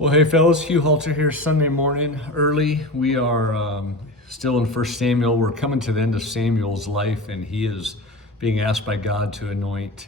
Well, hey fellas, Hugh Halter here, Sunday morning, early. We are still in First Samuel. We're coming to the end of Samuel's life, and he is being asked by God to anoint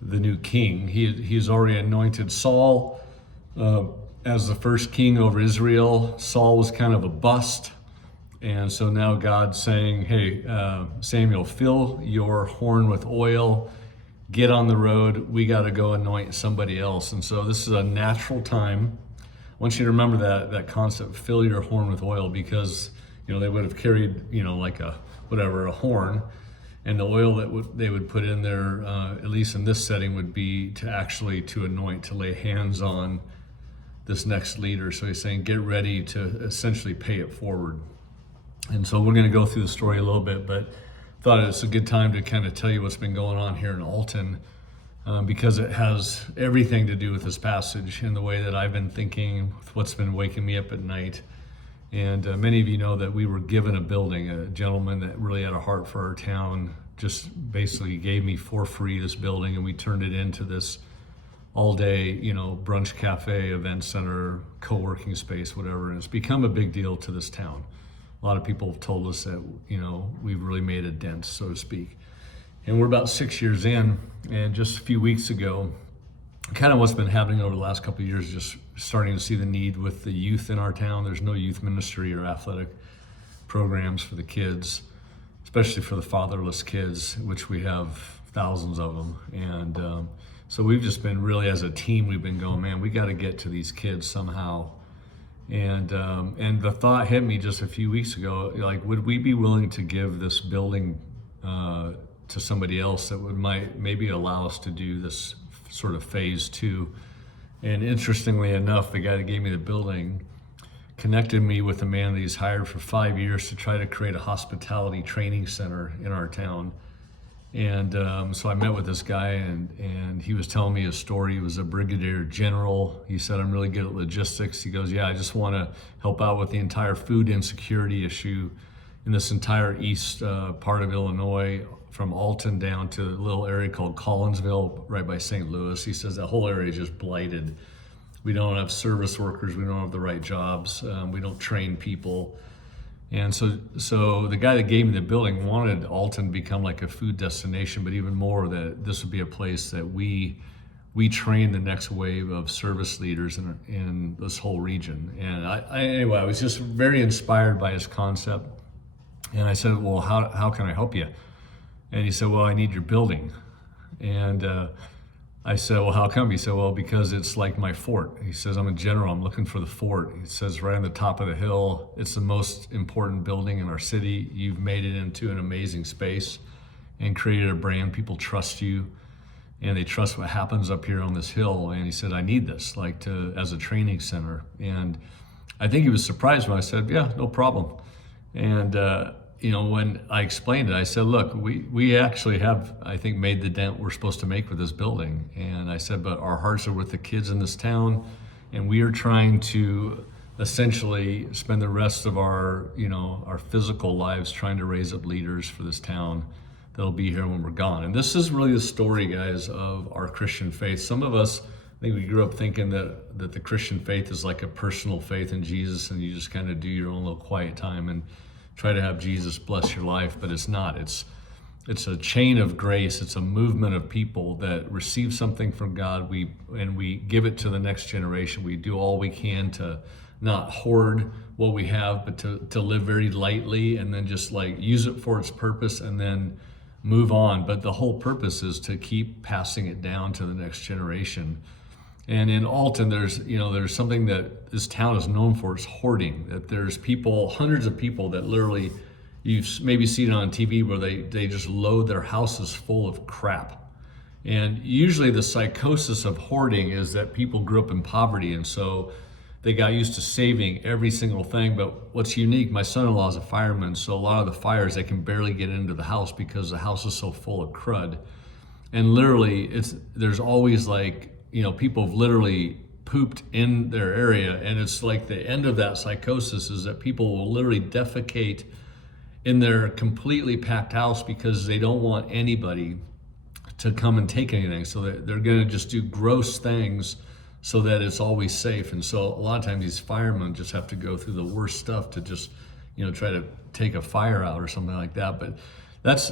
the new king. He's already anointed Saul as the first king over Israel. Saul was kind of a bust, and so now God's saying, hey, Samuel, fill your horn with oil, get on the road, we got to go anoint somebody else. And so this is a natural time. I want you to remember that concept, fill your horn with oil, because they would have carried like a horn, and the oil that they would put in there, at least in this setting, would be to anoint, to lay hands on this next leader. So he's saying, get ready to essentially pay it forward. And so we're going to go through the story a little bit, but thought it's a good time to kind of tell you what's been going on here in Alton. Because it has everything to do with this passage and the way that I've been thinking, what's been waking me up at night. And many of you know that we were given a building. A gentleman that really had a heart for our town just basically gave me for free this building, and we turned it into this all-day, brunch cafe, event center, co-working space, whatever. And it's become a big deal to this town. A lot of people have told us that, we've really made a dent, so to speak. And we're about 6 years in, and just a few weeks ago, kind of what's been happening over the last couple of years, just starting to see the need with the youth in our town. There's no youth ministry or athletic programs for the kids, especially for the fatherless kids, which we have thousands of them. And so we've just been really, as a team, we've been going, man, we got to get to these kids somehow. And the thought hit me just a few weeks ago, like, would we be willing to give this building to somebody else that might maybe allow us to do this sort of phase two? And interestingly enough, the guy that gave me the building connected me with a man that he's hired for 5 years to try to create a hospitality training center in our town. And so I met with this guy, and he was telling me his story. He was a brigadier general. He said, I'm really good at logistics. He goes, yeah, I just want to help out with the entire food insecurity issue in this entire east part of Illinois, from Alton down to a little area called Collinsville, right by St. Louis. He says that whole area is just blighted. We don't have service workers. We don't have the right jobs. We don't train people. And so the guy that gave me the building wanted Alton to become like a food destination, but even more that this would be a place that we train the next wave of service leaders in this whole region. And anyway, I was just very inspired by his concept. And I said, well, how can I help you? And he said, well, I need your building. And I said, well, how come? He said, well, because it's like my fort. He says, I'm a general, I'm looking for the fort. He says, right on the top of the hill, it's the most important building in our city. You've made it into an amazing space and created a brand. People trust you, and they trust what happens up here on this hill. And he said, I need this, as a training center. And I think he was surprised when I said, yeah, no problem. And when I explained it, I said, look, we actually have, I think, made the dent we're supposed to make with this building. And I said, but our hearts are with the kids in this town, and we are trying to essentially spend the rest of our physical lives trying to raise up leaders for this town that'll be here when we're gone. And this is really the story, guys, of our Christian faith. Some of us, I think we grew up thinking that the Christian faith is like a personal faith in Jesus, and you just kind of do your own little quiet time and try to have Jesus bless your life, but it's not. It's a chain of grace. It's a movement of people that receive something from God. We give it to the next generation. We do all we can to not hoard what we have, but to live very lightly, and then just use it for its purpose and then move on. But the whole purpose is to keep passing it down to the next generation. And in Alton, there's something that this town is known for. It's hoarding. That there's people, hundreds of people that literally, you've maybe seen it on TV, where they just load their houses full of crap. And usually the psychosis of hoarding is that people grew up in poverty, and so they got used to saving every single thing. But what's unique, my son-in-law is a fireman, so a lot of the fires, they can barely get into the house because the house is so full of crud. And literally, there's always people have literally pooped in their area, and it's like the end of that psychosis is that people will literally defecate in their completely packed house because they don't want anybody to come and take anything. So they're going to just do gross things so that it's always safe. And so a lot of times these firemen just have to go through the worst stuff to just, try to take a fire out or something like that. But that's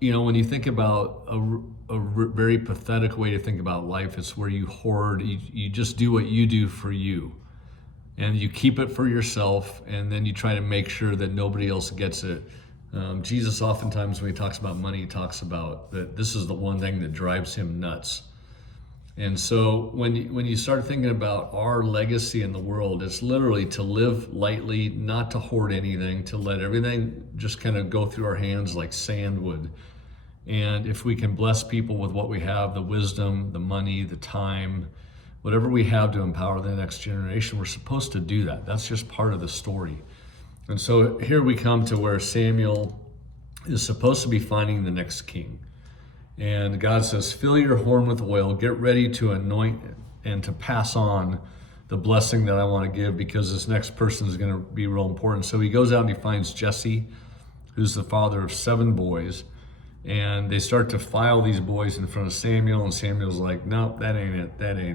when you think about a very pathetic way to think about life, it's where you hoard, you just do what you do for you. And you keep it for yourself, and then you try to make sure that nobody else gets it. Jesus oftentimes, when he talks about money, he talks about that this is the one thing that drives him nuts. And so when you start thinking about our legacy in the world, it's literally to live lightly, not to hoard anything, to let everything just kind of go through our hands like sand would. And if we can bless people with what we have, the wisdom, the money, the time, whatever we have to empower the next generation, we're supposed to do that. That's just part of the story. And so here we come to where Samuel is supposed to be finding the next king. And God says, fill your horn with oil, get ready to anoint and to pass on the blessing that I want to give, because this next person is going to be real important. So he goes out and he finds Jesse, who's the father of 7 boys. And they start to file these boys in front of Samuel, and Samuel's like, nope, that ain't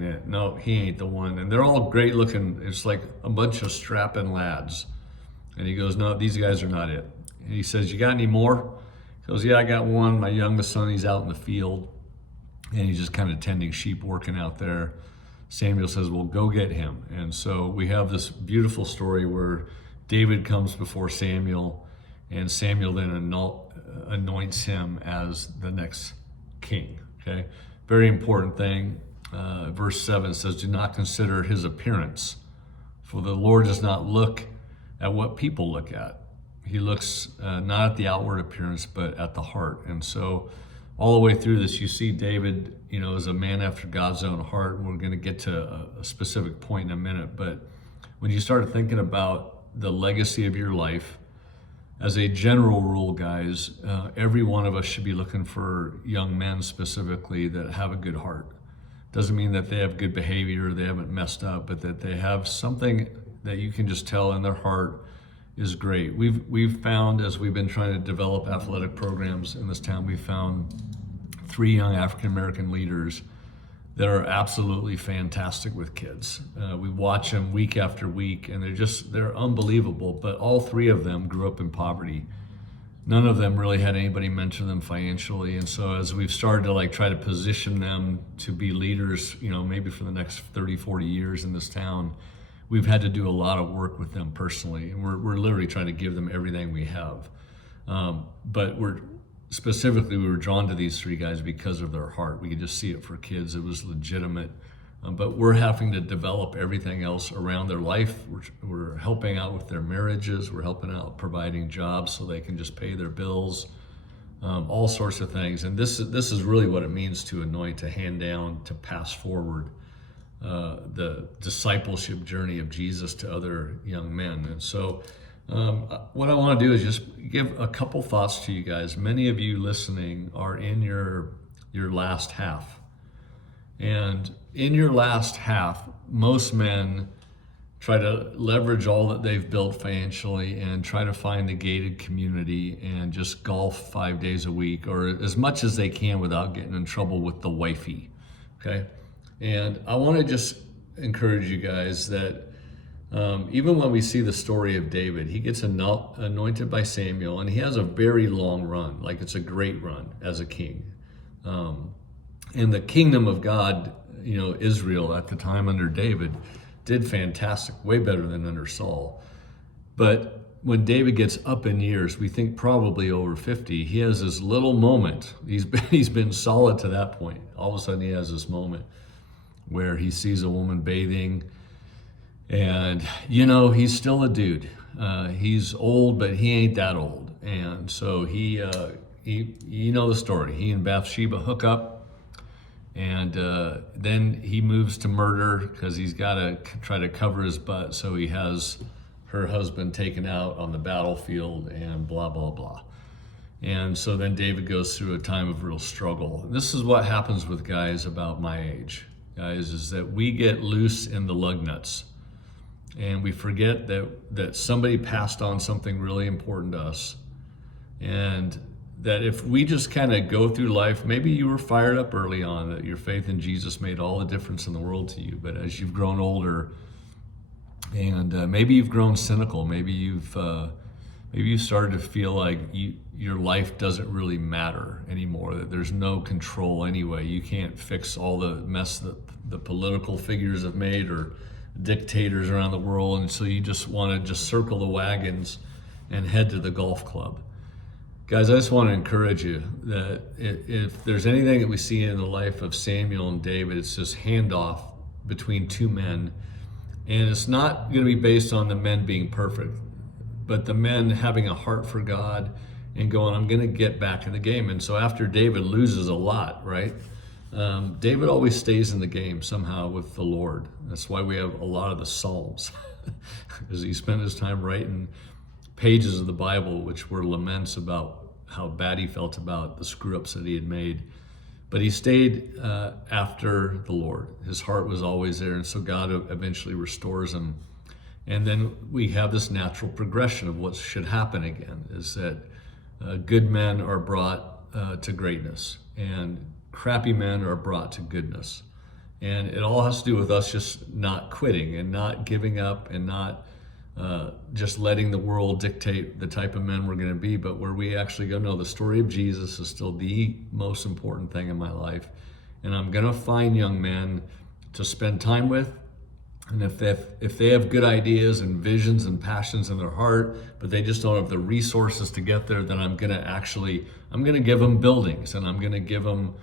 it. No, he ain't the one. And they're all great looking. It's like a bunch of strapping lads. And he goes, no, these guys are not it. And he says, you got any more? He goes, yeah, I got one. My youngest son, he's out in the field, and he's just kind of tending sheep, working out there. Samuel says, well, go get him. And so we have this beautiful story where David comes before Samuel, and Samuel then anoints him as the next king. Okay, very important thing. Verse 7 says, do not consider his appearance, for the Lord does not look at what people look at. He looks not at the outward appearance, but at the heart. And so all the way through this, you see David, as a man after God's own heart. We're going to get to a specific point in a minute. But when you start thinking about the legacy of your life, as a general rule, guys, every one of us should be looking for young men specifically that have a good heart. Doesn't mean that they have good behavior, they haven't messed up, but that they have something that you can just tell in their heart is great. We've found, as we've been trying to develop athletic programs in this town, we've found 3 young African-American leaders that are absolutely fantastic with kids. We watch them week after week, and they're unbelievable, but all 3 of them grew up in poverty. None of them really had anybody mentor them financially. And so as we've started to try to position them to be leaders, maybe for the next 30, 40 years in this town, we've had to do a lot of work with them personally. And we're literally trying to give them everything we have. But we were drawn to these 3 guys because of their heart. We could just see it for kids. It was legitimate. But we're having to develop everything else around their life. We're helping out with their marriages. We're helping out providing jobs so they can just pay their bills, all sorts of things. And this is really what it means to anoint, to hand down, to pass forward the discipleship journey of Jesus to other young men. And so what I want to do is just give a couple thoughts to you guys. Many of you listening are in your last half. And in your last half, most men try to leverage all that they've built financially and try to find the gated community and just golf 5 days a week, or as much as they can without getting in trouble with the wifey, okay? And I want to just encourage you guys that even when we see the story of David, he gets anointed by Samuel, and he has a very long run, like it's a great run as a king. And the kingdom of God, Israel at the time under David, did fantastic, way better than under Saul. But when David gets up in years, we think probably over 50, he has this little moment. He's been solid to that point. All of a sudden he has this moment where he sees a woman bathing, and he's still a dude. He's old, but he ain't that old. And so he the story. He and Bathsheba hook up. And then he moves to murder because he's got to try to cover his butt. So he has her husband taken out on the battlefield and blah, blah, blah. And so then David goes through a time of real struggle. This is what happens with guys about my age, guys, is that we get loose in the lug nuts. And we forget that somebody passed on something really important to us. And that if we just kind of go through life, maybe you were fired up early on, that your faith in Jesus made all the difference in the world to you. But as you've grown older, and maybe you've grown cynical, maybe you've started to feel like your life doesn't really matter anymore, that there's no control anyway. You can't fix all the mess that the political figures have made or dictators around the world, and so you just want to just circle the wagons and head to the golf club. Guys, I just want to encourage you that if there's anything that we see in the life of Samuel and David, it's this handoff between two men. And it's not going to be based on the men being perfect, but the men having a heart for God and going, I'm going to get back in the game. And so after David loses a lot, right? David always stays in the game somehow with the Lord. That's why we have a lot of the Psalms, because he spent his time writing pages of the Bible, which were laments about how bad he felt about the screw-ups that he had made. But he stayed after the Lord. His heart was always there, and so God eventually restores him. And then we have this natural progression of what should happen again, is that good men are brought to greatness, and crappy men are brought to goodness. And it all has to do with us just not quitting and not giving up and not just letting the world dictate the type of men we're going to be, but where we actually go, no, the story of Jesus is still the most important thing in my life. And I'm going to find young men to spend time with. And if they have good ideas and visions and passions in their heart, but they just don't have the resources to get there, then I'm going to give them buildings, and I'm going to give them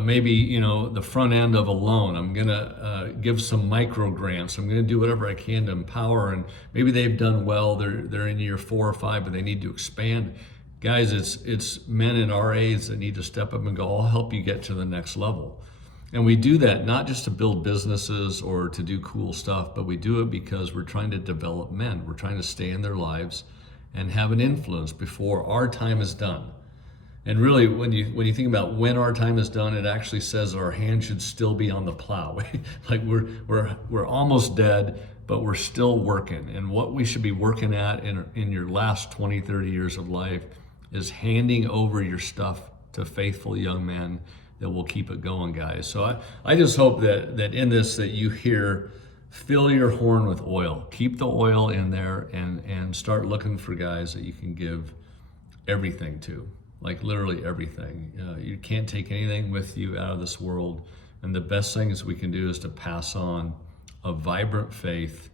maybe, the front end of a loan. I'm going to give some micro grants. I'm going to do whatever I can to empower. And maybe they've done well. They're in year 4 or 5, but they need to expand. Guys, it's men in our age that need to step up and go, I'll help you get to the next level. And we do that not just to build businesses or to do cool stuff, but we do it because we're trying to develop men. We're trying to stay in their lives and have an influence before our time is done. And really, when you think about when our time is done, it actually says that our hand should still be on the plow. Like we're almost dead, but we're still working. And what we should be working at in your last 20, 30 years of life is handing over your stuff to faithful young men that will keep it going, guys. So I just hope that in this that you hear, fill your horn with oil. Keep the oil in there and start looking for guys that you can give everything to. Like literally everything. You can't take anything with you out of this world. And the best things we can do is to pass on a vibrant faith,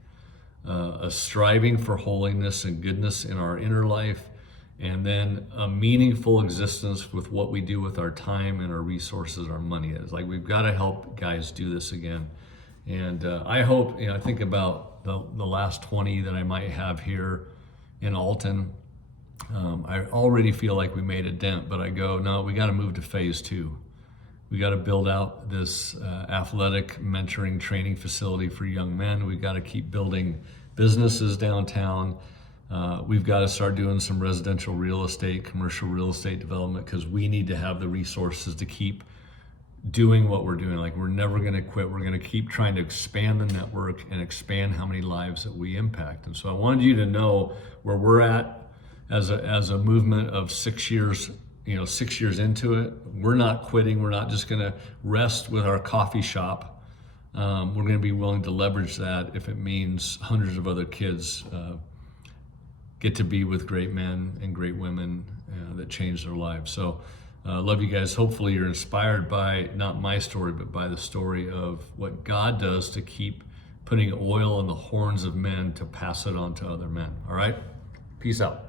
a striving for holiness and goodness in our inner life, and then a meaningful existence with what we do with our time and our resources, our money. It's like we've got to help guys do this again. And I hope, I think about the last 20 that I might have here in Alton. I already feel like we made a dent, but I go, no, we got to move to phase 2. We got to build out this athletic mentoring training facility for young men. We got to keep building businesses downtown. We've got to start doing some residential real estate, commercial real estate development, because we need to have the resources to keep doing what we're doing. Like, we're never going to quit. We're going to keep trying to expand the network and expand how many lives that we impact. And so I wanted you to know where we're at as a movement of 6 years, 6 years into it. We're not quitting. We're not just going to rest with our coffee shop. We're going to be willing to leverage that if it means hundreds of other kids get to be with great men and great women that change their lives. So love you guys. Hopefully you're inspired by not my story, but by the story of what God does to keep putting oil in the horns of men to pass it on to other men. All right? Peace out.